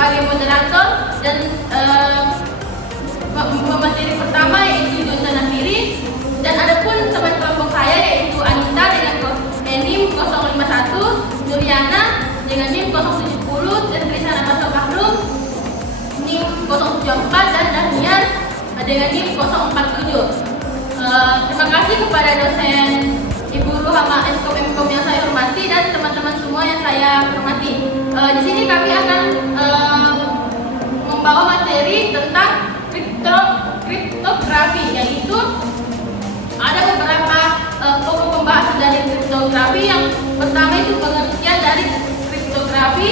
sebagai moderator dan pemateri pertama yaitu Johnson Nafiri, dan adapun teman kelompok saya yaitu Anita dengan NIM 051, Juliana dengan NIM 070, dan Trisana Basel Bahrum NIM 074, dan Daniel dengan NIM 047. Terima kasih kepada dosen Ibu Ruhama Eskom Mkom yang saya hormati dan teman-teman semua yang saya hormati. Di sini kami akan membawa materi tentang kriptografi, yaitu ada beberapa pokok pembahasan dari kriptografi. Yang pertama itu pengertian dari kriptografi,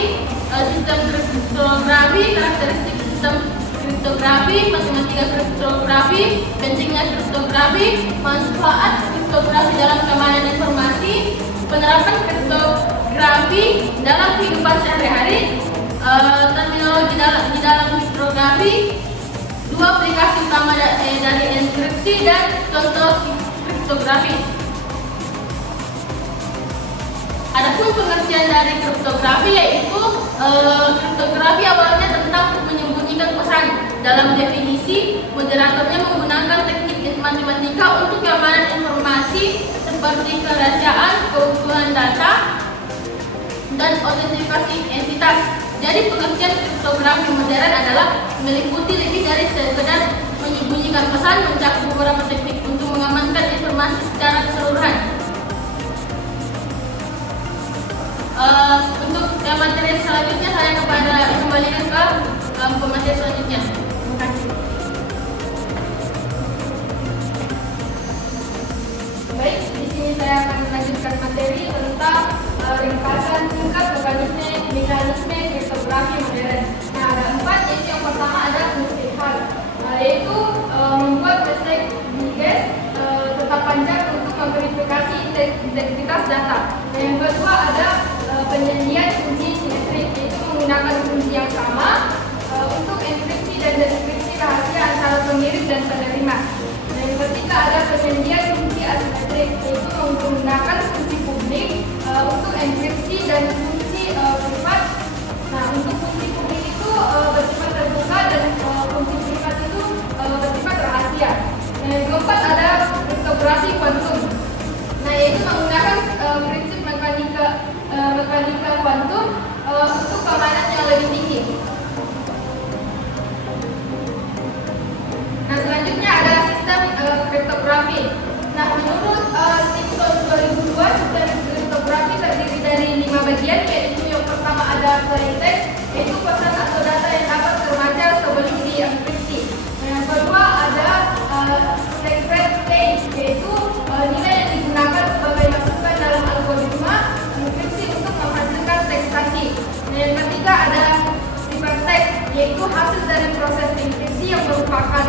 sistem kriptografi, karakteristik sistem kriptografi, matematika kriptografi, pentingnya kriptografi, manfaat kriptografi dalam keamanan informasi, penerapan kriptografi dalam kehidupan sehari-hari, terminologi di dalam kriptografi, dua aplikasi utama dari enkripsi, dan contoh kriptografi. Adapun pengertian dari kriptografi yaitu kriptografi awalnya tentang menyembunyikan pesan. Dalam definisi, moderatornya menggunakan teknik matematika untuk keamanan informasi seperti kerahasiaan, keutuhan data, dan autentikasi entitas. Jadi pengertian kriptografi modern adalah meliputi lebih dari sekedar menyembunyikan pesan, mencakup beberapa teknik untuk mengamankan informasi secara keseluruhan. Untuk materi selanjutnya saya kembalikan ke pemateri selanjutnya. Terima kasih. Baik, di sini saya akan melanjutkan materi tentang ringkasan singkat mekanisme kriptografi modern. Nah, ada 4, yaitu yang pertama ada fungsi khas, yaitu membuat message diges tetap panjang untuk memverifikasi integritas data. Dan yang kedua ada penyediaan kunci simetrik, yaitu menggunakan kunci yang sama untuk enkripsi dan deskripsi rahasia antara pengirim dan penerima. Dan yang ketiga ada penyediaan kunci asimetrik, yaitu menggunakan kunci publik untuk enkripsi dan kunci privat. Nah, untuk kunci publik itu bersifat terbuka dan kunci privat itu bersifat rahasia. Dan yang keempat ada kriptografi kuantum. Nah, yaitu menggunakan prinsip mekanika kuantum untuk keamanan yang lebih tinggi. Nah, selanjutnya ada sistem kriptografi. Nah, menurut Stimson 2002, sistem kriptografi terdiri dari 5 bagian, yaitu yang pertama ada plain text, yaitu pesan atau data yang dapat terbaca sebelum dienkripsi. Yang kedua ada secret text, yaitu nilai yang digunakan sebagai masukan dalam algoritma enkripsi untuk menghasilkan teks sandi. Yang ketiga ada ciphertext, yaitu hasil dari proses enkripsi yang merupakan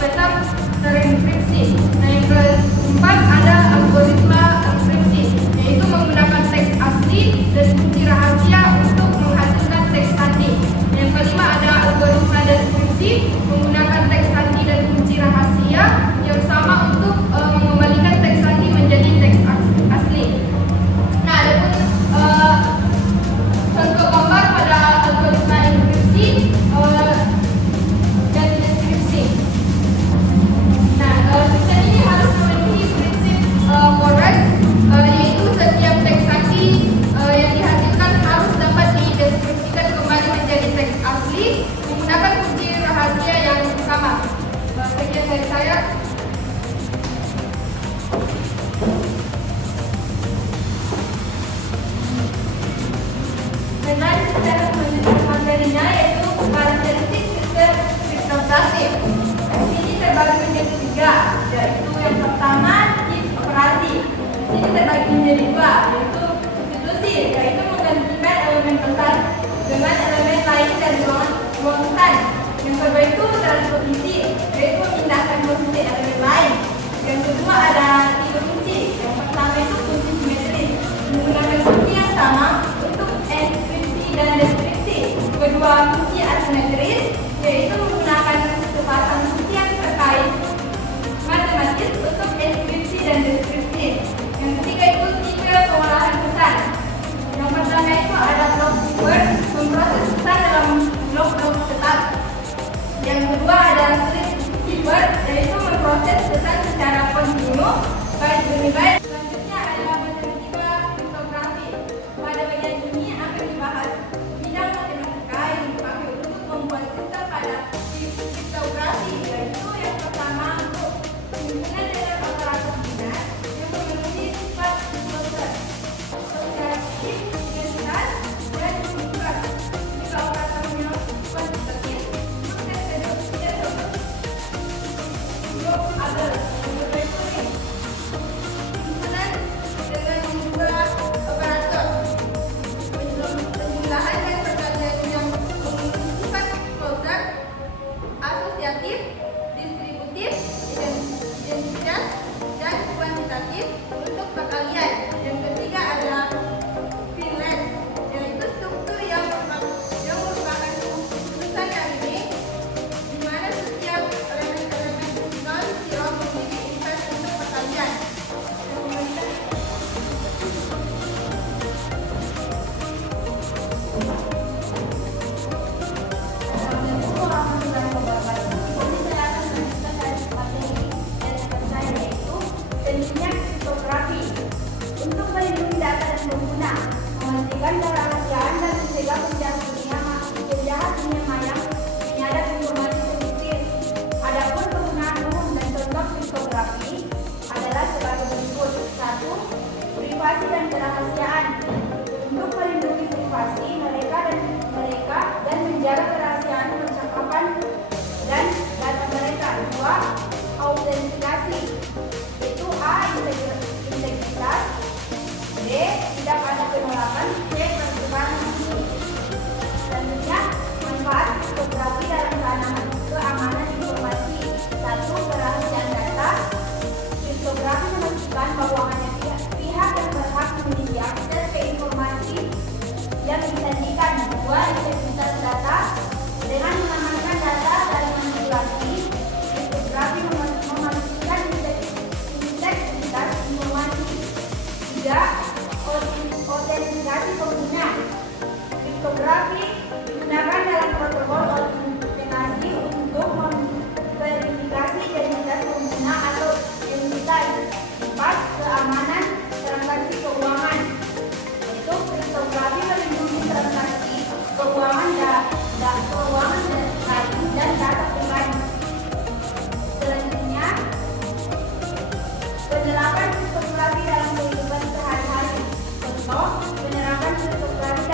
pesan terenkripsi. Nah, yang keempat ada algoritma enkripsi, yaitu menggunakan teks asli dan kunci rahasia untuk menghasilkan teks sandi. Yang kelima ada algoritma deskripsi, menggunakan teks sandi dan kunci rahasia yang sama untuk mengembalikan teks sandi menjadi teks asli. Nah, adapun contoh gambar pada algoritma enkripsi dan deskripsi. Nah, sistem ini harus memiliki prinsip forward, yaitu setiap teks sandi yang dihasilkan harus dapat dideskripsikan kembali menjadi teks asli menggunakan kunci rahasia yang sama. Sekian dari saya. Dan saya akan melanjutkan materinya, yaitu karakteristik sistem kriptografi. Di sini terbagi menjadi 3, yaitu yang pertama chip operasi. Di sini terbagi menjadi 2, yaitu substitusi, yaitu menggantikan elemen besar dengan elemen lain dari ruang instan. Yang kedua itu transposisi, yaitu memindahkan posisi elemen lain. Yang kedua ada tipe kunci. Yang pertama itu kunci simetris, menggunakan kunci yang sama untuk enkripsi dan deskripsi. Kedua kunci asimetris, yaitu menggunakan sepasang kunci yang terkait matematis untuk enkripsi dan deskripsi. Yang ketiga itu tipe pengolahan pesan. Yang pertama itu ada block word, memproses pesan dalam Dua, integritas data. Dengan mengamankan data dari manipulasi, kriptografi memastikan integritas informasi. Tiga, autentikasi pengguna. Kriptografi digunakan dalam protokol autentikasi untuk memverifikasi identitas pengguna atau entitas. Empat, keamanan transaksi keuangan. Yaitu kriptografi melindungi transaksi keuangan dan data pribadi. Selanjutnya, penerapan kriptografi dalam kehidupan sehari-hari. Contoh, penerapan kriptografi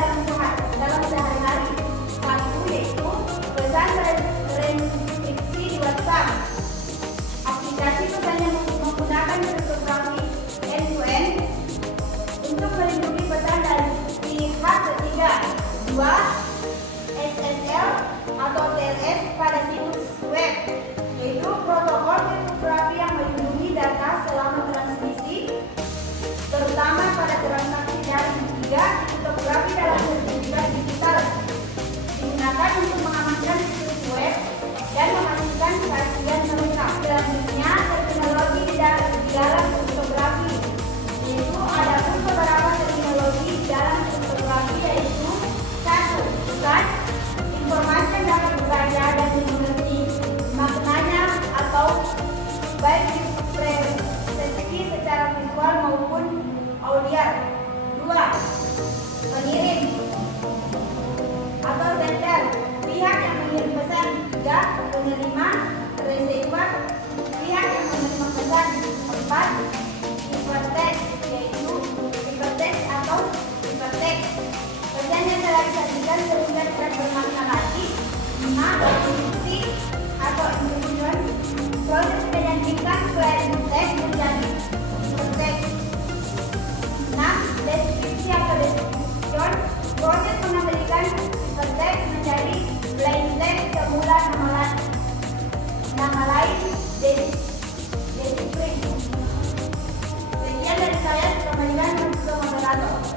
dalam sehari-hari. Satu, yaitu pesan terenkripsi di WhatsApp. Aplikasi pesan yang menggunakan kriptografi end-to-end untuk melindungi pesan dari pihak ketiga. Dua, SSL atau TLS pada situs web, yaitu protokol kriptografi yang melindungi data selama transmisi, terutama pada transaksi daring. Tiga, kriptografi dalam sertifikat digital digunakan untuk mengamankan situs web dan memastikan keaslian mereka. Selanjutnya, teknologi di dalam kriptografi, yaitu ada pun beberapa teknologi di dalam kriptografi, yaitu satu, pesan. Informasi yang dapat dibaca dan dimengerti maknanya atau baik dipresentasi secara visual maupun audio. Dua, pengirim atau sender, pihak yang mengirim pesan. Tiga, penerima, receiver, pihak yang menerima pesan. Empat, hypertext, yaitu hypertext atau hypertext, pesan yang telah disajikan sehingga tidak bermakna lagi. Lima, encrypsi atau encryption, proses menyanjikan plain text menjadi hypertext. Enam, deskripsi atau description, proses mengembalikan hypertext menjadi plain text semula nama lain description. Sekian dari saya, kembalikan ke moderator.